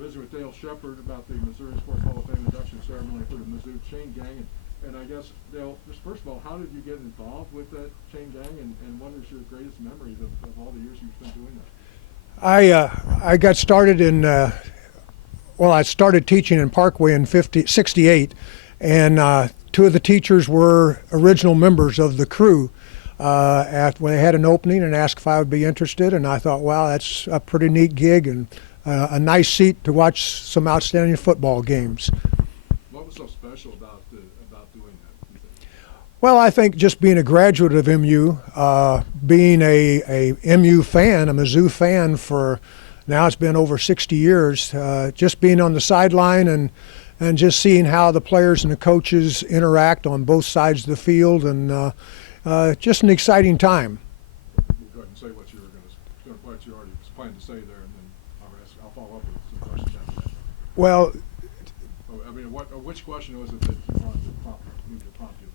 visit with Dale Shepard about the Missouri Sports Hall of Fame induction ceremony for the Mizzou chain gang. And I guess, Dale, just first of all, how did you get involved with that chain gang, and what is your greatest memories of all the years you've spent doing that? I got started in, I started teaching in Parkway in '68, and two of the teachers were original members of the crew. When they had an opening and asked if I would be interested, and I thought, wow, that's a pretty neat gig and a nice seat to watch some outstanding football games. What was so special about doing that? Well, I think just being a graduate of MU, being a MU fan, a Mizzou fan for now it's been over 60 years, just being on the sideline and just seeing how the players and the coaches interact on both sides of the field, and just an exciting time. We'll go ahead and say what you already planned to say there, and then I'll follow up with some questions after that. Well, I mean, which question was it that you wanted to prompt you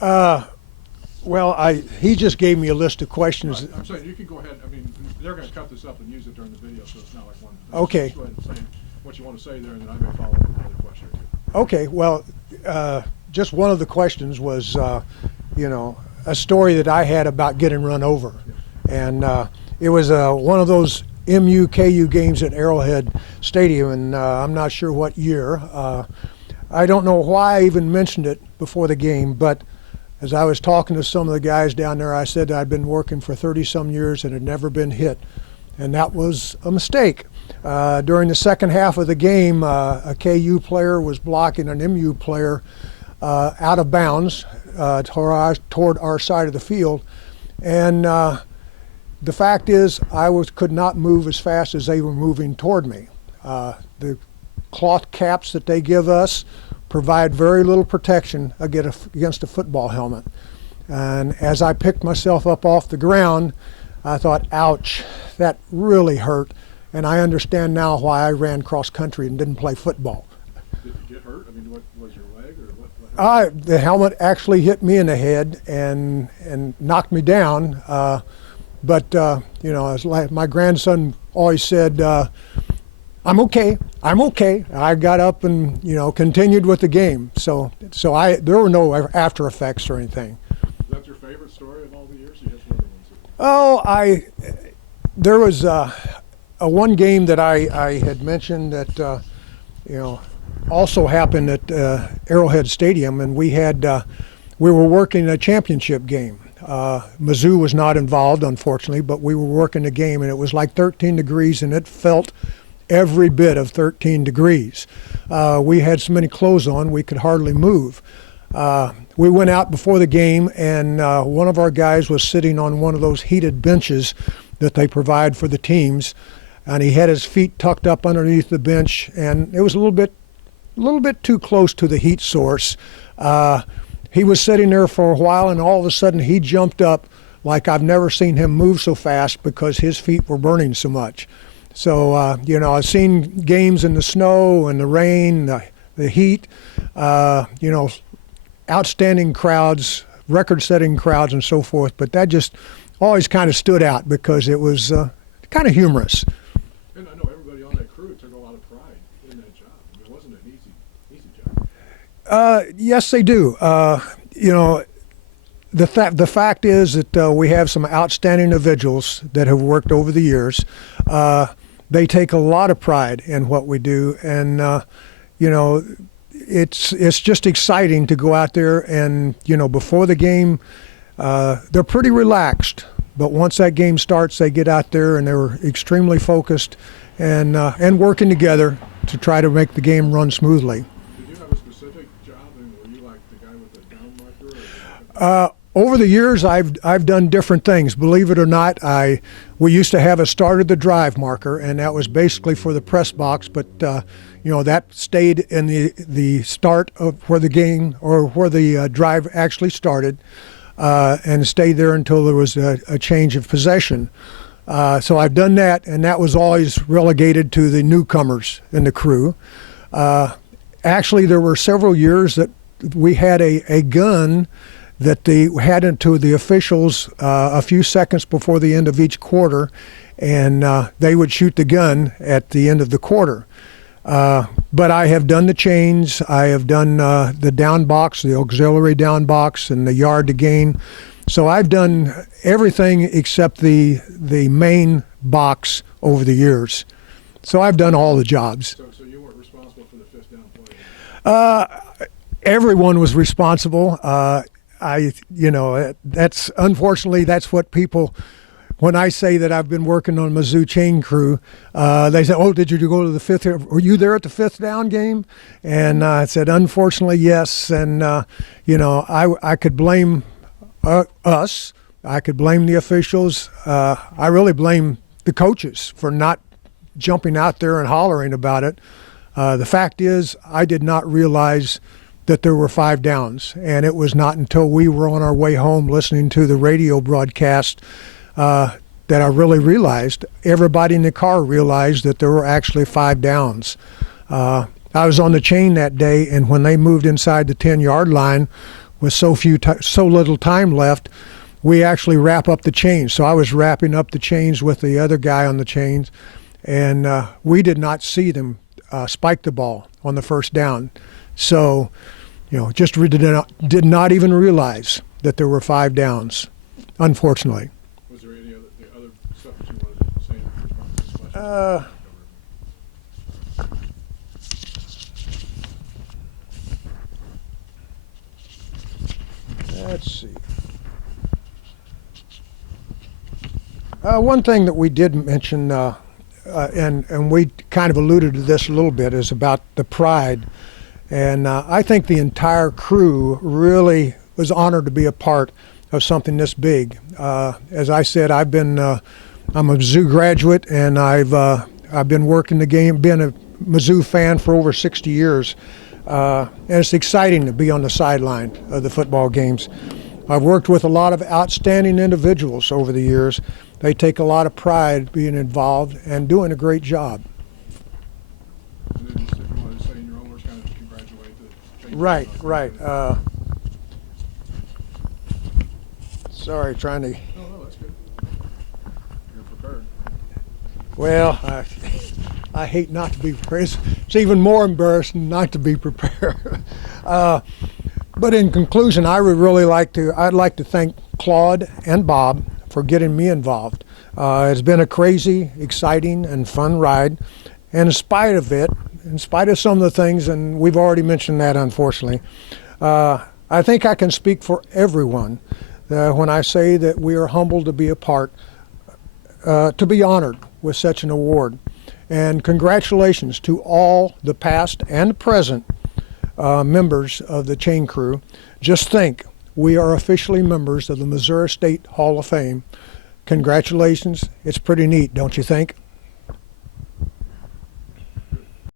about? He just gave me a list of questions. Right. I'm saying you can go ahead. I mean, they're going to cut this up and use it during the video, so it's not like one. Okay. Just go ahead and say what you want to say there, and then I may follow up with another question or two. Okay. Well, just one of the questions was, a story that I had about getting run over, and it was one of those MU-KU games at Arrowhead Stadium, and I'm not sure what year. I don't know why I even mentioned it before the game, but as I was talking to some of the guys down there, I said I'd been working for 30-some years and had never been hit, and that was a mistake. During the second half of the game, a KU player was blocking an MU player out of bounds toward our side of the field, and the fact is I could not move as fast as they were moving toward me. The cloth caps that they give us provide very little protection against a football helmet, and as I picked myself up off the ground, I thought, ouch, that really hurt, and I understand now why I ran cross country and didn't play football. Did you get hurt? I mean, what was your leg or what? The helmet actually hit me in the head and knocked me down. But as like my grandson always said, I'm okay. I got up and continued with the game. So there were no after effects or anything. Is that your favorite story of all the years? You have some other ones. There was a one game that I had mentioned that also happened at Arrowhead Stadium, and we were working a championship game. Mizzou was not involved, unfortunately, but we were working the game, and it was like 13 degrees, and it felt every bit of 13 degrees. We had so many clothes on, we could hardly move. We went out before the game, and one of our guys was sitting on one of those heated benches that they provide for the teams, and he had his feet tucked up underneath the bench, and it was a little bit too close to the heat source. He was sitting there for a while, and all of a sudden he jumped up like I've never seen him move so fast because his feet were burning so much. So, I've seen games in the snow and the rain, the heat, outstanding crowds, record-setting crowds and so forth, but that just always kind of stood out because it was kind of humorous. And I know everybody on that crew took a lot of pride in that job. I mean, it wasn't an easy job. Yes, they do. The fact is that we have some outstanding individuals that have worked over the years. They take a lot of pride in what we do, and it's just exciting to go out there and before the game, they're pretty relaxed. But once that game starts, they get out there and they're extremely focused and working together to try to make the game run smoothly. Did you have a specific job, and were you like the guy with the down marker? Over the years, I've done different things. Believe it or not, we used to have a start of the drive marker, and that was basically for the press box. But that stayed in the start of where the game or where the drive actually started, and stayed there until there was a change of possession. So I've done that, and that was always relegated to the newcomers in the crew. Actually, there were several years that we had a gun that they had into the officials a few seconds before the end of each quarter, and they would shoot the gun at the end of the quarter. But I have done the chains. I have done the down box, the auxiliary down box, and the yard to gain. So I've done everything except the main box over the years. So I've done all the jobs. So you weren't responsible for the fifth down play? Everyone was responsible. That's unfortunately that's what people. When I say that I've been working on Mizzou chain crew, they say, "Oh, did you go to the fifth? Were you there at the fifth down game?" And I said, "Unfortunately, yes." And I could blame us. I could blame the officials. I really blame the coaches for not jumping out there and hollering about it. The fact is, I did not realize that there were 5 downs, and it was not until we were on our way home listening to the radio broadcast that I really realized. Everybody in the car realized that there were actually 5 downs. I was on the chain that day, and when they moved inside the 10-yard line with so little time left, we actually wrap up the chains. So I was wrapping up the chains with the other guy on the chains, and we did not see them spike the ball on the first down. So, just did not even realize that there were 5 downs, unfortunately. Was there any other stuff that you wanted to say in response to this question? Let's see. One thing that we did mention, and we kind of alluded to this a little bit, is about the pride. And I think the entire crew really was honored to be a part of something this big. As I said, I'm a Mizzou graduate, and I've been working the game, been a Mizzou fan for over 60 years. And it's exciting to be on the sideline of the football games. I've worked with a lot of outstanding individuals over the years. They take a lot of pride being involved and doing a great job. And then if you wanted to say in your own words, kind of congratulate the chain. Right. Sorry, trying to. No, that's good. You're prepared. Well, I hate not to be prepared. It's even more embarrassing not to be prepared. But in conclusion, I'd like to thank Claude and Bob for getting me involved. It's been a crazy, exciting, and fun ride. And in spite of some of the things, and we've already mentioned that, unfortunately, I think I can speak for everyone when I say that we are humbled to be a part, to be honored with such an award. And congratulations to all the past and present members of the chain crew. Just think, we are officially members of the Missouri State Hall of Fame. Congratulations. It's pretty neat, don't you think?